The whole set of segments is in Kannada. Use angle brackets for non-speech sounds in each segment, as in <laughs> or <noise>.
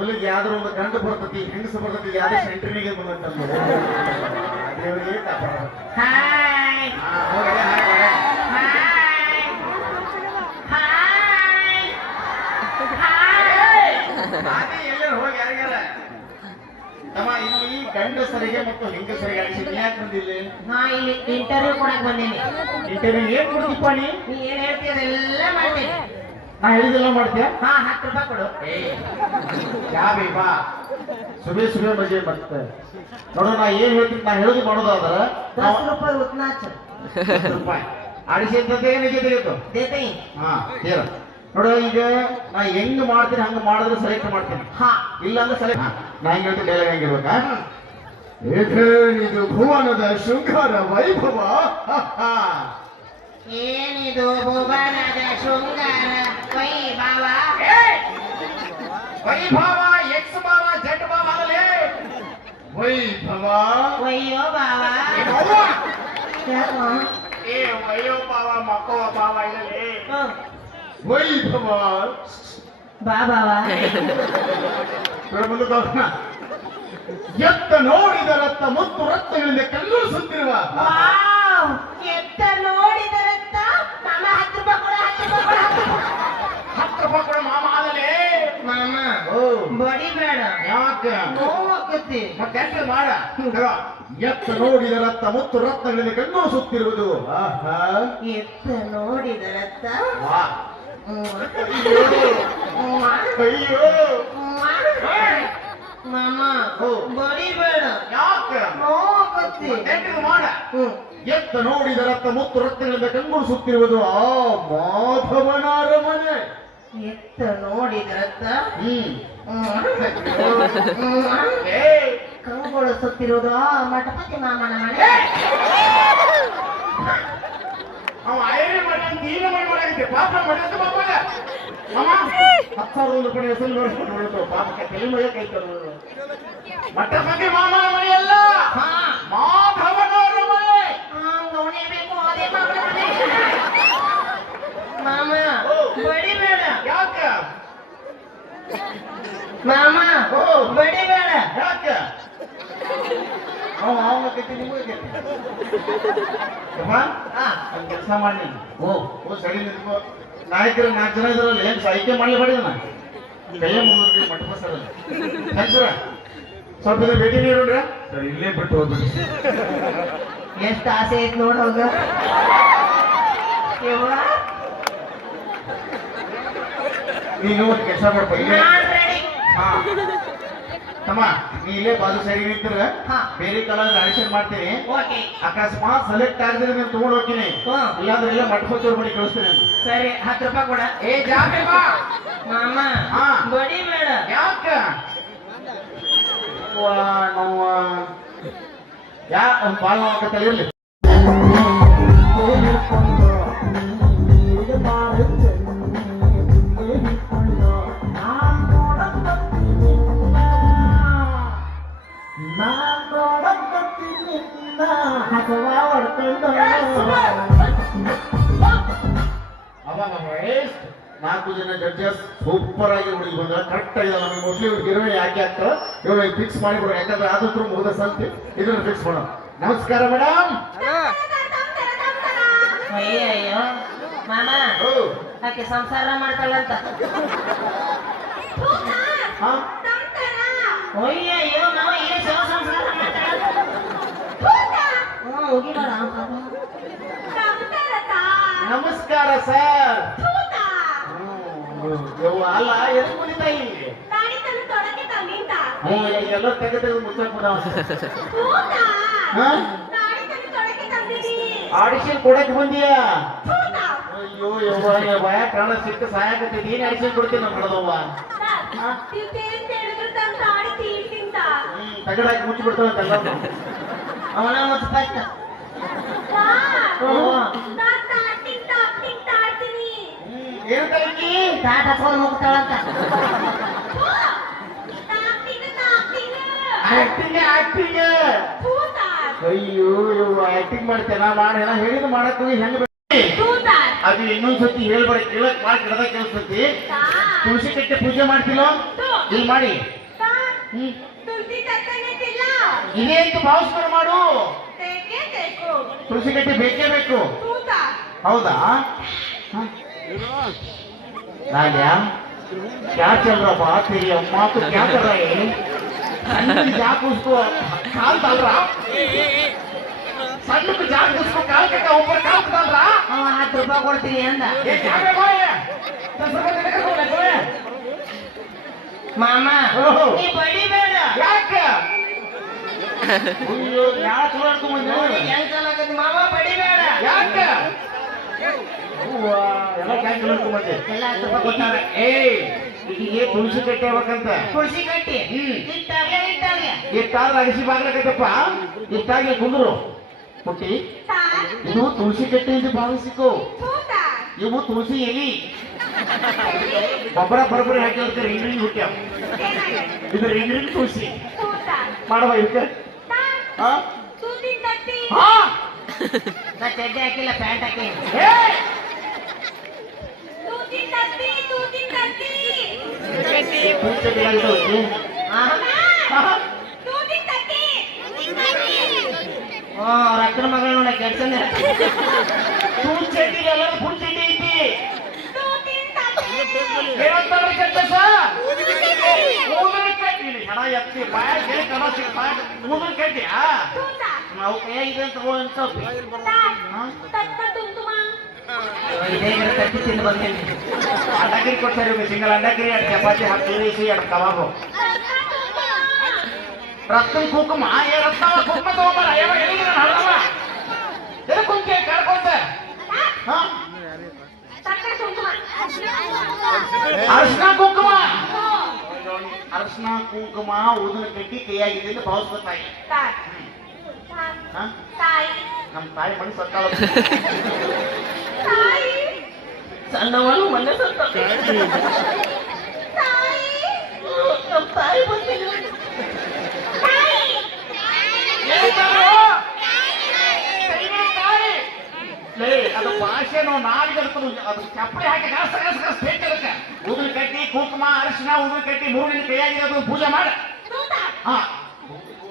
ಮೊದಲಿಗೆ ಯಾವ್ದಾರ ಒಂದು ಗಂಡು ಬರ್ತತಿ ಹೆಂಗಸ ಬರ್ತತಿ ಯಾವ್ದು ಸೆಂಟ್ರಿನಿಗೆ ಬಂದಂತಂದು ದೇವರಿಗೆ ಕಾಪಾಡ ಹಾಯ್ ಹೋಗಿ ಹಾಯ್ ಹಾಯ್ ಹಾಯ್ ಯಾರಿಗಾರ? ತಮ್ಮ ಇಲ್ಲಿ ಗಂಡಸರಿಗೆ ಮತ್ತು ಹೆಂಗಸರಿಗೆ ಯಾಕೆ ಬಂದಿಲ್ಲ ಇಲ್ಲಿ? ಇಂಟರ್ವ್ಯೂ ಕೊಡಕ್ ಬಂದೀನಿ. ಇಂಟರ್ವ್ಯೂ ಏನ್ ಕೊಡ್ತಿಪ್ಪ ನೀ ಏನ್ ಹೇಳ್ತೀಯ ಅದೆಲ್ಲ ಮಾಡ್ತೀನಿ. ನಾ ಹೇಳಿದೆಲ್ಲ ಮಾಡ್ತೀಯ? ಹಾ ಹತ್ತು ರೂಪಾಯಿ ಕೊಡು. ಯಾವೇ ಬಾ ಸುಬೆ ಸುಬೆ ಮಜೆ ಬರ್ತದೆ ನೋಡೋ ನಾ ಏನ್ ಹೇಳ್ತೀನಿ ನಾ ಹೇಳೋದು ಮಾಡೋದಾದ್ರ ನಾವು ದಸ್ ರೂಪಾಯಿ ಉತ್ನಾಚ ರೂಪಾಯಿ. ಅಡಿಸಿ ಅಂತಂದ್ರೆ ಏನಿಗೆ ತೆಗೆದು ದೇತೆ. ಹಾ ತೀರ ನೋಡು ಈಗ ನಾ ಹೆಂಗ್ ಮಾಡ್ತೀನಿ ಹಂಗ ಮಾಡಿದ್ರೆ ಸೆಲೆಕ್ಟ್ ಮಾಡ್ತೀನಿ. ಹಾ. ಇಲ್ಲ ಅಂದ್ರೆ ಸೆಲೆಕ್ಟ್ ನಾ ಹೆಂಗ್ ಹೇಳ್ತೀನಿ ಡೈಲಾಗ್ ಹೆಂಗಿರ್ಬೇಕಾ ಇದು ಭುವನದ ಶೃಂಗಾರ ವೈಭವ? ಏನಿದು ಭುವನದ ಶೃಂಗಾರ? ವೈಭವ ವೈಭವ ಎಕ್ಸ್ ಭಾವ ಜಡ್ ಭಾವ ಆಗಲೇ ವೈಭವ ವಯ್ಯೋ? ಏ ಭಾವ ಮಕ್ಕೋ ಭಾವ. ವೈಭವ ಬಾ ಎತ್ತ ನೋಡಿದ ರಕ್ತ ಮುತ್ತು ರಕ್ತಗಳಿಂದ ಕಲ್ಲೂರಿಸುತ್ತಿರುವ! ಎತ್ತ ನೋಡಿದರಂತ ಹತ್ತು ರೂಪಾಯಿ ಕೊಡು ಕೊಡು ಮಾಮ ಆಗಲೇ ಮಾಮ ಓ. ಬಡಿಬೇಡ ಯಾಕೆ? ನೋವಾಕತಿ ಮತ್ತೆ ಎಂತ ಮಾಡ. ಎತ್ತ ನೋಡಿದ ರಕ್ತ ಮುತ್ತು ರತ್ನಗಳಲ್ಲಿ ಕಣ್ಣೂರಿಸುತ್ತಿರುವುದು ಆಹಾ. ಎತ್ತ ನೋಡಿದ ವಾ. ಅಯ್ಯೋ. ಮಾಮ ಓ. ಬಡಿಬೇಡ ಯಾಕೆ? ನೋವಾಕತಿ ಎಂತ ಮಾಡ. ಹ್ಮ್ ಎತ್ತ ನೋಡಿದ ರಕ್ತ ಮುತ್ತು ರತ್ನಗಳಿಂದ ಕಂಗೊಳಿಸುತ್ತಿರುವುದು ಆ ಮಾಧವನ ಅರಮನೆ. ಎತ್ತ ನೋಡಿದ ಏ. ಕಂಗೊಳಿಸುತ್ತಿರುವುದು ಆ ಮಠಪತಿ ಮಾಮನ ಮನೆ. ಅವ ಪಾಪ ಮಾಮ. ಒಂದು ಹೆಸರು ನೋಡ್ತು ಪಾಪಕ್ಕೆ ತಲೆ ಮಳೆ ಕೈತ ಮಠಪತಿ ಮಾಮನ ಮನೆಯಲ್ಲ. ಹಾ ಮಾಧವನವರ ಮನೆ ಹಂಗ ಉಣಿಬೇಕು ಅದೇ ಮಾಮನ ಮನೆ ಮಾಮ ಓ. ಬಡಿಬೇಡ ಯಾಕ ಮಾಮ ಓ. ಬಡಿಬೇಡ. ಯಾಕೆ? ಅವ ಅವನ ಕೈತಿ ನಿಮಗೆ ಕೈತಿ ಅಮ್ಮ ಹಾ. ಒಂದು ಕೆಲಸ ಮಾಡಿ ಓ. ಓ ಸರಿ ನಿಂತ್ಕೋ ನಾಯಕರು ನಾಲ್ಕು ಜನ ಇದ್ರಲ್ಲ ಏನ್ ಆಯ್ಕೆ ಮಾಡ್ಲಿ ಬೇಡ ನಾ ಕೈಯ ಮುಗಿದ್ರಿ ಸರ್ ಸರ ಸ್ವಲ್ಪ ದಿನ ಭೇಟಿ ನೀಡ್ರಿ. ಸರ್ ಇಲ್ಲೇ ಬಿಟ್ಟು ಹೋಗ್ಬಿಡಿ. ಎಷ್ಟು ಆಸೆ ಐತ್ ನೋಡಿ ಯವ್ವ, ನೀನು ಒಂದು ಕೆಲಸ ನಾನ್ ready. ಹಾ. ತಮ್ಮ ನೀ ಇಲ್ಲೇ ಬಾಜು ಸೈಡ್ ನಿಂತಿರ. ಹಾ. ಬೇರೆ ಕಲರ್ ಆಡಿಷನ್ ಮಾಡ್ತೀನಿ. ಓಕೆ. ಅಕಸ್ಮಾತ್ ಸೆಲೆಕ್ಟ್ ಆಗಿದ್ರೆ ನಾನು ತಗೊಂಡ್ ಹೋಗ್ತೀನಿ. ಇಲ್ಲಾಂದ್ರೆ ಇಲ್ಲ ಮಠಪತಿ ಬಡಿ ಕಳಿಸ್ತೀನಿ ಸರಿ ಹತ್ತು ರೂಪಾಯಿ ಕೊಡ. ಏ ಜಾಬೆ ಬಾ. ಮಾಮ ಹಾ. ಬಡಿಬೇಡ ಯಾಕ? ಯಾ ಬಾಳ ನೋಡ್ಕತ್ತಲ್ಲ ಇರ್ಲಿ. ಬಂದ ಕರೆಕ್ಟ್ ಆಗಿದೆ. ನಮಗೆ ಮೋಸ್ಟ್ಲಿ ಇವ್ರಿಗೆ ಗಿರುವೆ ಯಾಕೆ ಆಗ್ತಾರ ಇವ್ರು ಫಿಕ್ಸ್ ಮಾಡಿಬಿಡ್ರಿ ಯಾಕಂದ್ರೆ ಆದಷ್ಟು ಮುಗಿದ ಸಂತಿ ಇದನ್ನ ಫಿಕ್ಸ್ ಮಾಡೋಣ. ನಮಸ್ಕಾರ ಮೇಡಮ್ ಅಯ್ಯ ಅಯ್ಯೋ ಮಾಮ ಆಕೆ ಸಂಸಾರ ಮಾಡ್ಕೊಳ್ಳಂತ ನಾವು ಈಗ ಶಿವ ಸಂಸಾರ ಮಾಡ್ತಾಳಂತ. ಹ್ಞೂ ಹೋಗಿಲ್ಲ ನಮಸ್ಕಾರ ಸರ್ ಅಲ್ಲ ಎಷ್ಟು ಕುಡಿತಾ ಇಲ್ಲಿ? ಹ್ಞೂ ಎಲ್ಲ ತೆಗೆ ತೆಗೆದು ಮುಚ್ಚಾಕ್ ಬಿಡ ಆಡಿಷನ್ ಕೊಡಕ್ ಬಂದಿಯಾ? ಅಯ್ಯೋ ಯವ್ವ ಭಯ ಪ್ರಾಣ ಸಿಕ್ಕ ಸಹಾಯಕತ್ತೈತಿ ನೀನ್ ಆಡಿಷನ್ ಕೊಡ್ತೀನಿ ನಮ್ಮ ಕಡದವ್ವ? ತಗಡಾಕಿ ಮುಚ್ಚಿ ಬಿಡ್ತಾವಂತೆಲ್ಲ ಅವನ ಮತ್ತು ಏನ್ ಕಲಿಕಿ ತಾಟ್ ಹಚ್ಕೊಂಡು ಹೋಗ್ತಾಳಂತ. Acting acting. ಅಯ್ಯೋ ಇವ್ ಆಕ್ಟಿಂಗ್ ಮಾಡ್ತೇನ ನಾನು ನಾ ಹೇಳಿದ್ ಮಾಡಕ್ ಹೋಗಿ ಅದು ಇನ್ನೊಂದ್ಸತಿ ಹೇಳ್ಬೇಡ ಕೇಳಕ್ ಮಾಡಿ ಕೆಡದ ಕೇಳಿಸ್ತತಿ ತುಳಸಿ ಕಟ್ಟೆ ಪೂಜೆ ಮಾಡ್ತಿಲೋ ಇಲ್ಲಿ ಮಾಡಿ. ಇದೇ ಅಂತ ಭಾವಿಸ್ಕೊಂಡು ಮಾಡು. ತುಳಸಿ ಕಟ್ಟೆ ಬೇಕೇ ಬೇಕು. ಹೌದಾ? नालिया क्या चल रहा बात तेरी अम्मा तो क्या कर रहे हैं सन्नू जाके उसको काल डाल रहा सन्नू को जाके उसको काल के का ऊपर काल डाल रहा ಅವ ಹತ್ತು ರೂಪಾಯಿ ಕೊಡ್ತೀನಿ ಅಂದ ये क्या है भाई दस रुपए देने का बोला कोई ಮಾಮ ಓಹೋ. ನೀ ಬಡಿಬೇಡ ಯಾಕೆ <laughs> ಅಯ್ಯೋ ಯಾ ಚೂರಾಡ್ತು ನೋಡಿ ಮಂದಿ ಹೆಂಗ್ ಚಲಾಕತ್ತಿ ಮಾಮ ಬಡಿಬೇಡ ಯಾಕೆ ಅವ್ವ, ಎಲ್ಲ ಕ್ಯಾಂಕ್ ಮಂದಿ ಎಲ್ಲ ಹತ್ತು ರೂಪಾಯಿ ಕೊಟ್ಟಾರೆ ಏಯ್ ಈಗ ತುಳಸಿ ಕಟ್ಟೆ ಆಗ್ಬೇಕಂತ ತುಳಸಿ ಕಟ್ಟಿ ಹ್ಮ್. ಇಟ್ಟಾಗ್ಲೆ ಇಟ್ಟಾಗ್ಲೆ ಇಷ್ಟಾದ್ರೆ ಅಗಸಿ ಬಾಗ್ಲಕತ್ತಪ್ಪ ಇಷ್ಟಾಗಿ ಕುಂದ್ರು ಪುಟ್ಟಿ ತಾ ಇದು ತುಳಸಿ ಕಟ್ಟೆ ಎಂದು ಭಾವಿಸಿಕೋ ತೂತ ಇವು ತುಳಸಿ ಎಲಿ ಗೊಬ್ಬರ ಬರಬರಿ ಹಾಕಿದ್ರೆ ರಿಂಗ್ ರಿಂಗ್ ಹುಟ್ಟ್ಯಾವ ಏನಾಗತ್ತೆ ಇದು ರಿಂಗ್ ರಿಂಗ್ ತುಳಸಿ ತೂತ ಮಾಡವ ಇದಕ್ಕೆ ತಾ ಹಾ ತೂತಿನ ತಟ್ಟಿ ಹಾ ನಾ ಚಡ್ಡಿ ಹಾಕಿಲ್ಲ ಪ್ಯಾಂಟ್ ಹಾಕಿ ಹಾ ಅವ್ರ ಅಕ್ಕನ ಮಗಳು ನೋಡ ಐತಿ ತೂತಿನ ತಟ್ಟಿ ಏನಂತಾರೆ ಕೆಟ್ಟಸ? ಕೂದಲ ಕಟ್ಟಿ ಹಣ ಎತ್ತಿ ಕಣ ಸಿಕ್ಕ ಕಟ್ಟಿಯಾ ನಾವು ಕೈಯಾಗಿದೆ ಅಂತ ಹೋಗಿ ಅಂತ. ತಾ ಹಾ? ತಟ್ಟ ತುಂತುಮ ಇದೇ ತಟ್ಟಿ ತಿಂದು ಬಂದೇನೆ ಅಂಡಗಿರಿ ಕೊಡ್ತಾರೆ ಇವ್ರಿಗೆ ಸಿಂಗಲ್ ಅಂಡಗಿರಿ ಎರಡು ಚಪಾತಿ ಹತ್ತು ಇರಿಸಿ ಎರಡು ಕಬಾಬು. ರಕ್ತದ ಕುಂಕುಮ ಏ ರಕ್ತ ಕುಂಕುಮ ತಗೊಂಬರ ಯಾವ ಎಲ್ಲಿ ಕುಂಕೆ ಅರ್ಶನ ಕುಂಕುಮ. ಅರ್ಶನ ಕುಂಕುಮ ಊದಿನ ಕಟ್ಟಿ ಕೈಯಾಗಿದೆ ಅಂತ ಭಾವಿಸ್ಕೊತಾಯಿ ತಾಯಿ ಹಾ? ತಾಯಿ ನಮ್ಮ ತಾಯಿ ಮನೆ ಸತ್ತಾಳ. ತಾಯಿ? ಸಣ್ಣವಳು ಮನೆ ಸತ್ತಾಳ. ತಾಯಿ? ನಮ್ಮ ತಾಯಿ ಬಂದಿಲ್ಲ ತಾಯಿ? ಲೇ ಅದು ಭಾಷೆನೋ ನಾಲ್ಕು ಅದು ಚಪ್ಪಲಿ ಹಾಕಿ ಕಾಸ ಕಾಸ ಕಾಸ ಬೇಕದಕ್ಕೆ ಉದುರು ಕಟ್ಟಿ ಕುಂಕುಮ ಅರಿಶಿನ ಉದುರು ಕಟ್ಟಿ ಮೂರಿನ ಕೈಯಾಗಿರೋದು ಅದು ಪೂಜೆ ಮಾಡ. ಹಾ.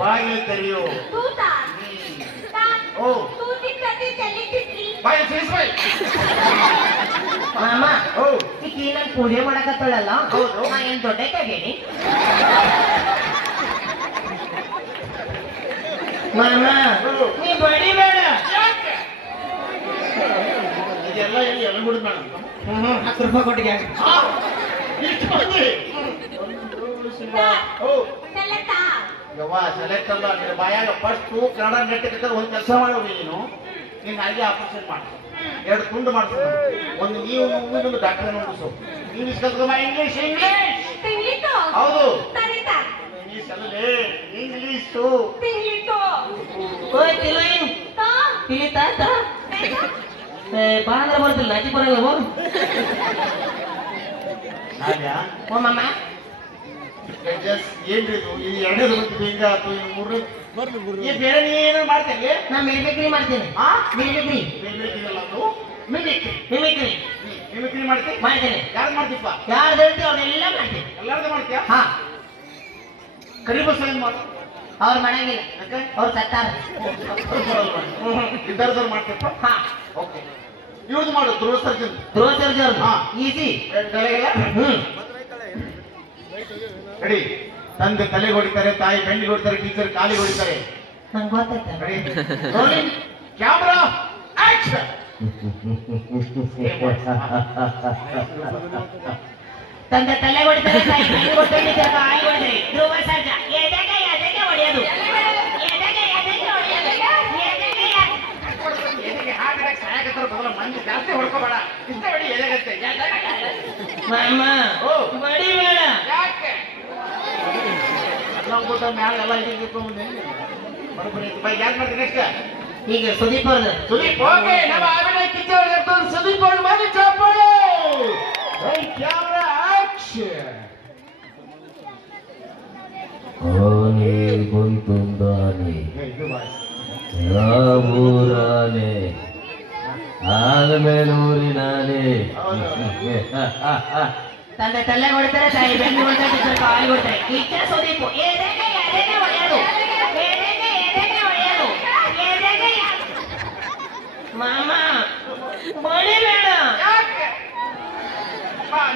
ಬಾಗಿಲು ತೆರೆಯೋ ತೂತ ತಾ ಓ ತಟ್ಟಿ ಚೆಲ್ಲಿಟ್ಟಿದ್ರಿ ಬಾಯಿ ಮಾಮ ಓ. ಈಕಿ ನನ್ ಪೂಜೆ ಮಾಡಕತ್ತಾಳಲ್ಲ? ಹೌದು. ನಾ ಏನ್ ದೊಡ್ಡ ಕಗೇನಿ? ಮಾಮ ನೀ ಬಡಿಬೇಡ ಯಾಕೆ? ಇದೆಲ್ಲ ಎಲ್ಲಿ ಎಲ್ಲ ಬಿಡುದು ಮೇಡಮ್ ಹ್ಮ್ ಹತ್ತು ರೂಪಾಯಿ ಕೊಟ್ಟಿಗೆ? ಇಷ್ಟು ಓ. ಯವ್ವ ಸೆಲೆಕ್ಟ್ ಅಲ್ಲ ನಿನ್ನ ಬಾಯಾಗ ಫಸ್ಟ್ ಕನ್ನಡ ನೆಟ್ಟಿಗೆ ಒಂದು ಕೆಲಸ ಮಾಡೋದು ನೀನು. ನಿನ್ನ ಹಾಗೆ ಆಪರೇಷನ್ ಮಾಡು. ಎರಡು ತುಂಡು ಮಾಡಿಸು. ಒಂದು ನೀವು ಇನ್ನೊಂದು ಡಾಕ್ಟರ್ ನೋಡಿಸು ಇಂಗ್ಲಿಷ್ ಕಲ್ತ್ಕೊಂಬ ಇಂಗ್ಲಿಷ್ ಇಂಗ್ಲಿಷ್ ಹೌದು. ಇಂಗ್ಲಿಷ್ ಅಲ್ಲೇ ಇಂಗ್ಲಿಷು ಓಯ್ ತಿಲೋಯಿ ತಾ ತಿಳಿತಾ ತಾ ಏ ಬಾಂದ್ರ ಬರ್ತಿಲ್ಲ ಅಜ್ಜಿ ಬರಲ್ಲ ಹೋಗು. ಹಾಗ್ಯಾ ಜಸ್ಟ್ ಏನ್ರಿ ಇದು? ಇದು ಎರಡನೇದು ಬಂದಿದೆ ಹಿಂಗ ಆತು ಇದು ಮೂರನೇ? ಈ ಬೇರೆ ನೀ ಏನೋ ಮಾಡ್ತೇನೆ ನಾ ಮಿಮಿಕ್ರಿ ಮಾಡ್ತೀನಿ. ಆ? ಮಿಮಿಕ್ರಿ ಮಿಮಿಕ್ರಿ ಅದು? ಮಿಮಿಕ್ರಿ ಮಿಮಿಕ್ರಿ ಮಿಮಿಕ್ರಿ ಮಾಡ್ತಿ ಮಾಡ್ತೀನಿ. ಯಾರು ಮಾಡ್ತಿಪ್ಪ? ಯಾರು ಹೇಳ್ತೀವಿ ಮಾಡ್ತೀನಿ. ಎಲ್ಲಾರ್ದು ಮಾಡ್ತೀಯಾ? ಹಾ. ಕರಿಬಸ್ ಏನ್ ಮಾಡು? ಅವ್ರು ಅವ್ರು ಸತ್ತಾರ. ಇದ್ದಾರ್ದವ್ರು ಮಾಡ್ತಿಪ್ಪ ಹಾ. ಓಕೆ. ಇವ್ದು ಮಾಡು ಧ್ರುವ ಸರ್ಜನ್ ಧ್ರುವ ಹಾ. ಈಸಿ. ಹ್ಮ್. ರೆಡಿ ತಂದೆ ತಲೆಗೆ ಹೊಡಿತಾರೆ ತಾಯಿ ಬೆನ್ನಿಗೆ ಹೊಡಿತಾರೆ ಟೀಚರ್ ಕಾಲಿಗೆ ಹೊಡಿತಾರೆ. ನಂಗೆ ಗೊತ್ತಾಯ್ತ. ರೆಡಿ ರೋಲಿಂಗ್ ಕ್ಯಾಮ್ರಾ ಆಕ್ಷನ್ ತಂದೆ ತಲೆ ಹೊಡಿತಾರೆ ತಾಯಿ ಕೈ ಹೊಡ್ತಾರೆ ಜಗ ಆಯಿ ಹೊಡ್ತಾರೆ. ಧ್ರುವ ಸರ್ಜ ಎದೆಗೆ ಎದೆಗೆ ಹೊಡೆಯೋದು ಎದೆಗೆ ಎದೆಗೆ ಹೊಡೆಯೋದು ಎದೆಗೆ ಎದೆ- ಹಂಗೆ ಜಾಸ್ತಿ ಹೊಡ್ಕೋಬೇಡ. ಇಷ್ಟ ಮಾಮ ಓ. ಬಡಿಬೇಡ ಯಾಕೆ? ಮ್ಯಾಲ ಎಲ್ಲ. ಬೈ ಯಾಕೆ ಮಾಡ್ತೀನಿ ನೆಕ್ಸ್ಟ್ ಈಗ ಸುದೀಪ್ ಸುದೀಪ್ ಓಕೆ ನಮ್ಮ ಸುದೀಪ್ ಅವ್ರಿಗೆ ಮಾಡಿ ಕ್ಯಾಮ್ರಾ ಆಕ್ಷನ್. ಯಾವೂರಾನೆ ಆಲಮೇಲೂರಿನಾನೆ ತಂದೆ ತಲೆ ಹೊಡಿತಾರೆ ತಾಯಿ ಬೆನ್ನು ಹೊಡಿತಾರೆ ಟೀಚರ್ ಕಾಲು ಹೊಡಿತಾರೆ. ಕಿಚ್ಚ ಸುದೀಪ್. ಎದೆಗೆ ಎದೆಗೆ ಹೊಡೆಯೋದು? ಎದೆಗೆ ಎದೆಗೆ ಹೊಡೆಯೋದು? ಎದೆಗೆ ಮಾಮ ಬಡಿಬೇಡ ಯಾಕೆ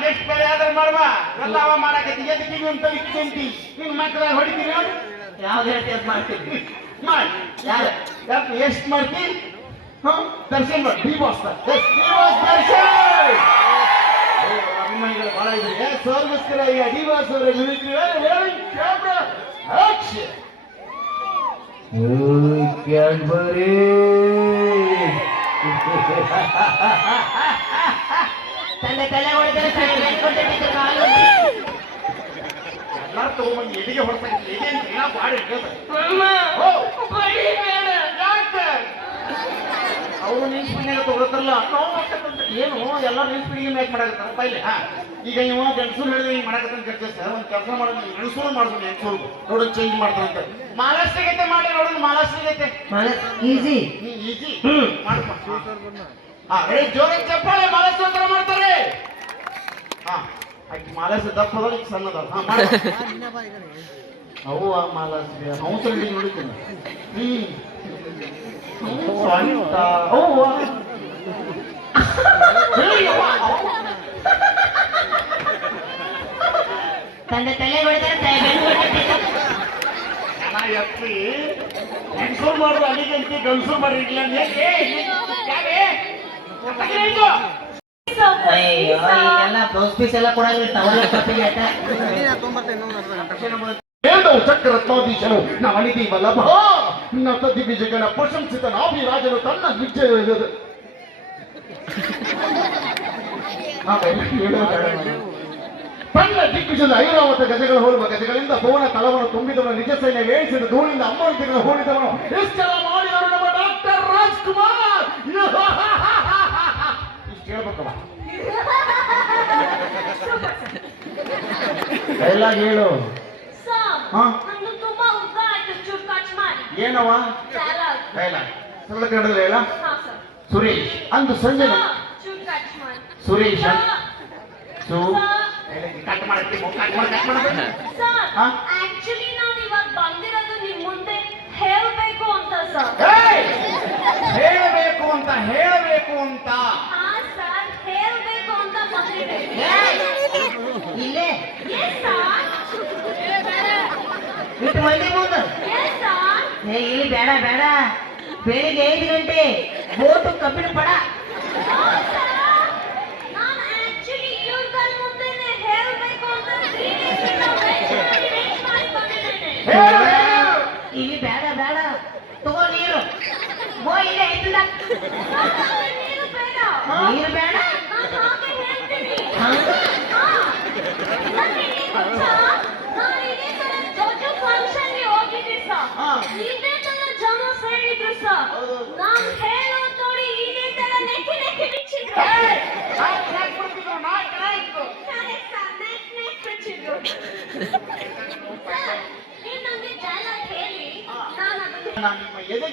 ನೆಕ್ಸ್ಟ್ ಬೇರೆ ಯಾವ್ದಾರು ಮಾಡುವ ಎಲ್ಲ ಮಾಡಕ್ಕೆ ಮಾಡಕತ್ತಿ ಎದಕ್ಕೆ ನೀವು ಅಂತ ಇಟ್ಕೊಂತಿ ನಿನ್ ಮಕ್ಕಳ ಹೊಡಿತೀನಿ ಯಾವ್ದು ಹೇಳ್ತಿ ಅದು ಮಾಡ್ತೀನಿ. ಮಾಡಿ. ಯಾರು? ಯಾಕೆ ಎಷ್ಟು ಮಾಡ್ತಿ? ಹಾ ದರ್ಶನ್ ಮಾಡಿ D boss yes D boss Darshan ಓ, ಅಭಿಮಾನಿಗಳು ಬಹಳ ಇದ್ರೆ ಸರ್ಗೋಸ್ಕರ ಈಗ ಡಿ ಬಾಸ್ ಅವರ ಮಿಮಿಕ್ರಿ ಕ್ಯಾಮ್ರಾ ಆಕ್ಷನ್ ಕ್ಯಾಡ್ಬರಿ ತಂದೆ ತಲೆ ಹೊಡಿತಾರೆ ತಾಯಿ ಬೆನ್ನು ಹೊಡಿತಾರೆ ಟೀಚರ್ ಕಾಲು ಹೊಡಿತಾರೆ ಎಲ್ಲಾರು ತಗೊಂಬಂದು ಎದಿಗೆ ಹೊಡ್ಸಕ್ಕೆ ಎದೆ ಅಂತ ಎಲ್ಲ ಬಾಡಿ ಇರ್ತದೆ ಮಾಮ ಓ ಬಡಿಬೇಡ ಯಾಕೆ ಅವರು ನಿನ್ ಸ್ಪೀಡ್ನಾಗ ತಗೊಳ್ತಾರಲ್ಲ ಏನು ಎಲ್ಲ ನ್ಯೂಸ್ ಸ್ಪೀಡಿಗೆ ಮ್ಯಾಚ್ ಮಾಡಕತ್ತಾರ? ಪೈಲೆ ಈಗ ಇವ ಗಂಡಸರು ಹೇಳಿದ್ರೆ ಹಿಂಗೆ ಮಾಡಕತ್ತಾನ ಕರ್ಚೆ ಸರ್? ಒಂದು ಕೆಲಸ ಮಾಡೋದು ಗಂಡಸರು ಮಾಡ್ತೀನಿ ಹೆಂಗಸರು ನೋಡೋದು ಚೇಂಜ್ ಮಾಡ್ತಾರಂತ ಮಹಾರಾಷ್ಟ್ರಗೈತೆ ಮಾಡಿ ನೋಡೋದು ಮಹಾರಾಷ್ಟ್ರಗೈತೆ ಈಸಿ ನೀ ಈಜಿ. ಹ್ಮ್. ಮಾಡಪ್ಪ ಹಾ ರೆಡಿ ಜೋರಾಗಿ ಚಪ್ಪಾಳೆ ಮಹಾರಾಷ್ಟ್ರ ಹತ್ರ ಮಾಡ್ತಾರೆ. ಹಾ ಆಕಿ ಮಹಾರಾಷ್ಟ್ರ ದಪ್ಪ ಅದಾವ ಈಗ ಸಣ್ಣ ಅದಾವ. ಹಾ ಮಾಡಿ. ಅವು ಆ ಮಹಾರಾಷ್ಟ್ರ ಹಂಸ ರೆಡಿ ನೋಡಿದ್ದೀನಿ ಹ್ಮ್ ಸ್ವಂತ ಅವ್ವ ತಂದೆ ತಲೆ ಹೊಡಿತಾರೆ ತಾಯಿ ಬೆನ್ನು ಹೊಡಿತಾರೆ ಟೀಚರ್ ಚೆನ್ನಾಗಿ ಎತ್ತಿ ಹೆಂಗಸರು ಮಾಡ್ರು ಅಲ್ಲಿಗೆ ಅಂತ ಗಂಡಸರು ಮಾಡ್ರಿ ಇಲ್ಲ ಹೇಗೆ ಯಾಕೆ ಅಯ್ಯೋ ಅಯ್ಯೋ ಈಗೆಲ್ಲ ಬ್ಲೌಸ್ ಪೀಸ್ ಎಲ್ಲ ಕೊಡಂಗಿಲ್ಲ ಟವಲ್ ಕಪ್ಪಿಗೆ ಆಯ್ತಾ ವೇದವು ಚಕ್ರರತ್ನಾಧೀಶನು ನವನಿಧಿ ವಲ್ಲಭ ನತ ದಿಗ್ವಿಜಯನ ಪ್ರಶಂಸಿತ ನಾಭಿರಾಜನು ತನ್ನ ವಿಜಯ. ತನ್ನ ದಿಗ್ವಿಜಯದ ಐರಾವತ ಗಜಗಳ ಹೋಲುವ ಗಜಗಳಿಂದ ಭುವನ ತಳವನ್ನು ತುಂಬಿದವನು ನಿಜ ಸೈನ್ಯ ವೇಳಿಸಿದ ಧೂಳಿಂದ ಅಮ್ಮನ ಹೋಲಿದವನು ಇಷ್ಟೆಲ್ಲ ಮಾಡಿದವರು ನಮ್ಮ ಡಾಕ್ಟರ್ ರಾಜ್ಕುಮಾರ್! ಇಷ್ಟು ಹೇಳ್ಬೇಕವ ಎಲ್ಲ <laughs> ಹೇಳು? ನಂದು ತುಂಬಾ ಉದ್ದ ಆಯ್ತು ಚೂರು ಕಟ್ ಮಾಡಿ. ಏನವ ಡೈಲಾಗ್ ಸರಳ ಕನ್ನಡದಲ್ಲಿ ಹೇಳ ಹಾ ಸರ್ ಸುರೇಶ್. ಅಂದು ಸಂಜೆ. ಸರ್ ಚೂರು ಕಟ್ ಮಾಡಿ. ಸುರೇಶ್. ಸರ್ ಸು? ಕಟ್ ಮಾಡಕ್ಕೆ ಕಟ್ ಮಾಡಿ ಕಟ್ ಮಾಡಬೇಕು ಸರ್ ಆಕ್ಚುಲಿ ನಾನು ಇವಾಗ ಬಂದಿರೋದು ನಿಮ್ಮ ಮುಂದೆ ಹೇಳಬೇಕು ಅಂತ ಸರ್ ಹೇಳಬೇಕು ಅಂತ ಹೇಳಬೇಕು ಅಂತ. ಹಾ ಸರ್ ಹೇಳಬೇಕು ಅಂತ ಇಲ್ಲೇ ಎಸ್ ಸರ್ ಏ ಇಲ್ಲಿ ಬೇಡ ಬೇಡ. ಬೆಳಿಗ್ಗೆ ಐದು ಗಂಟೆ ಬೋಟು ಕಬ್ಬಿಣ ಪಡ. ಇಲ್ಲಿ ಬೇಡ ಬೇಡ. ತಗೋ ನೀರು. ಬೋ ಇಲ್ಲ ಐತಿಲ್ಲ. ನೀರು ಬೇಡ.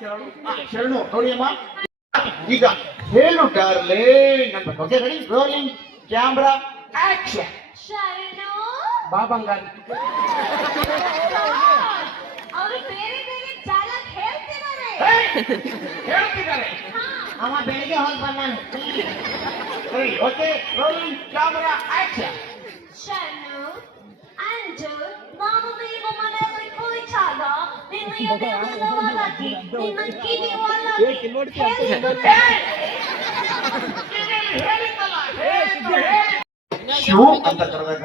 ಶರಣು ನೋಡಿ ಅಮ್ಮ ಈಗ ಹೇಳು ಡಾರ್ಲಿಂಗ್ ಅನ್ಬೇಕು okay ready rolling camera action ಶರಣು. ಬಾಬಂಗಾರಿ. ಅವರು ಬೇರೆ ಬೇರೆ ಚಾಲಕ್ ಹೇಳ್ತಿದ್ದಾರೆ. ಹೇಳ್ತಿದ್ದಾರೆ. ಹಾ. ಅವ ಬೆಳಿಗ್ಗೆ ಹೋಗಿ ಬಂದಾನೆ. Okay rolling camera action Shivu ಅಂತ ಕರೆದಾಗ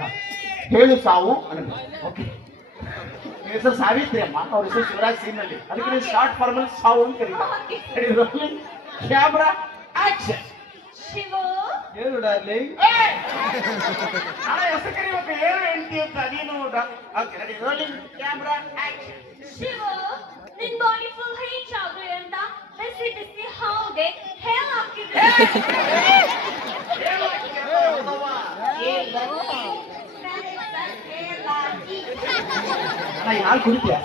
ಹೇಳು ಸಾವು ಓಕೆ ಹೆಸರು ಸಾವಿತ್ರಿ ಅಮ್ಮ ಅವ್ರ ಹೆಸರು ಶಿವರಾಜ್ ಸೀನಲ್ಲಿ. ಅದಕ್ಕೆ ನೀವು ಶಾರ್ಟ್ ಫಾರ್ಮಲ್ ಸಾವು ಅಂತ ಕರೀತಾರೆ. ಕ್ಯಾಮ್ರಾ ಆಕ್ಷನ್ ಶಿವು ಹೇಳು ಡಾರ್ಲಿಂಗ್ ಹಣ ಹೆಸರು ಕರಿಬೇಕು ಏನು ಹೆಂಡತಿ ಅಂತ ನೀನು okay ready rolling camera action Shivu ನಿನ್ ಬಾಡಿ ಫುಲ್ ಹೀಟ್ ಆಗ್ರಿ ಅಂತ ಬಿಸಿ ಬಿಸಿ ಹಾಗೆ ಹೇಳಾಕಿದ್ರೆ ಹಣ ಯಾರು ಕುಡಿತೀಯ?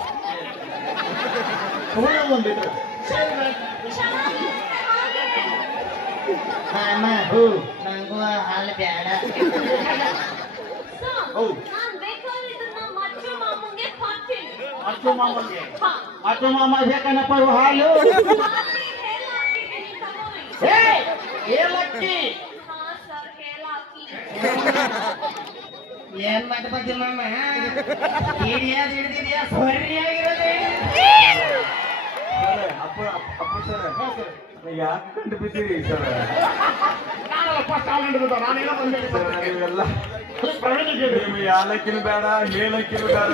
ತಗೊಂಡು ಬಂದಿದ್ರು ಚೆನ್ನಾಗಿರುತ್ತೆ ಹಾಗೆ. ಅಮ್ಮ ಹ್ಞೂ ನಂಗೂ ಹಾಲು ಬೇಡ. ಸೊ ಹೌದು. ನಾನ್ ಬೇಕಾದ್ರೆ ಇದನ್ನ ಮಚ್ಚು ಮಾಮಂಗೆ ಕೊಡ್ತೀನಿ ಮತ್ತು ಮಾಮಗೆ? ಹಾ. ಮತ್ತು ಮಾಮ ಬೇಕನಪ್ಪ ಇವು ಹಾಲು? ಹಾಗೆ ಹೇಳಾಕಿದ್ದೀನಿ ತಗೊಳ್ಳಿ ಏ ಏಲಕ್ಕಿ! ಹಾ ಸರ್ ಹೇಳಾಕಿ ಏನ್ ಮಾಡ್ಬತ್ತಿ ಮಾಮ? ಹಿಡಿಯೋದ್ ಹಿಡ್ದಿದ್ಯಾ? ಸರಿಯಾಗಿರೋದು? ಅಪ್ಪ ಅಪ್ಪ ಸರ್. ಯಾಕೆ ಕಂಡು ಬಿದ್ದೀರಿ ಸರ್? ಹಿಡಿದ ನಾನೇನೋ ಯಾಲಕ್ಕಿನ ಬೇಡ ಹೇಳಕ್ಕಿನ ಬೇಡ.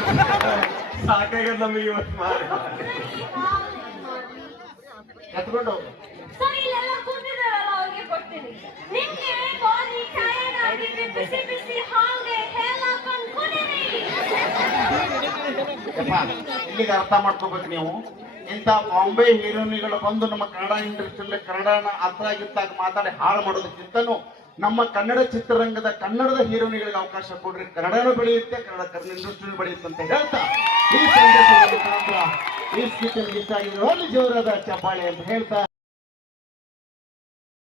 ಸಾಕಾಗದ ನಮಗೆ ಇವತ್ತು ಮಾಡಿ ಎತ್ಕೊಂಡು ಇಲ್ಲಿಗೆ ಅರ್ಥ ಮಾಡ್ಕೋಬೇಕು ನೀವು. ಇಂಥ ಬಾಂಬೆ ಹೀರೋನಿಗಳು ಬಂದು ನಮ್ಮ ಕನ್ನಡ ಇಂಡಸ್ಟ್ರಿಯಲ್ಲಿ ಕನ್ನಡನ ಆಗಿತ್ತಾಗ ಮಾತಾಡಿ ಹಾಳು ಮಾಡೋದಕ್ಕಿಂತನೂ ನಮ್ಮ ಕನ್ನಡ ಚಿತ್ರರಂಗದ ಕನ್ನಡದ ಹೀರೋನಿಗಳಿಗೆ ಅವಕಾಶ ಕೊಡ್ರಿ. ಕನ್ನಡನೂ ಬೆಳೆಯುತ್ತೆ, ಕನ್ನಡ ಕನ್ನಡ ಇಂಡಸ್ಟ್ರಿ ಬೆಳೆಯುತ್ತೆ ಅಂತ ಹೇಳ್ತಾ ಈ ಸಂದೇಶದ ಈ ಸ್ಥಿತಿಯಲ್ಲಿ ಇಷ್ಟ ಜೋರಾದ ಚಪ್ಪಾಳೆ ಅಂತ ಹೇಳ್ತಾ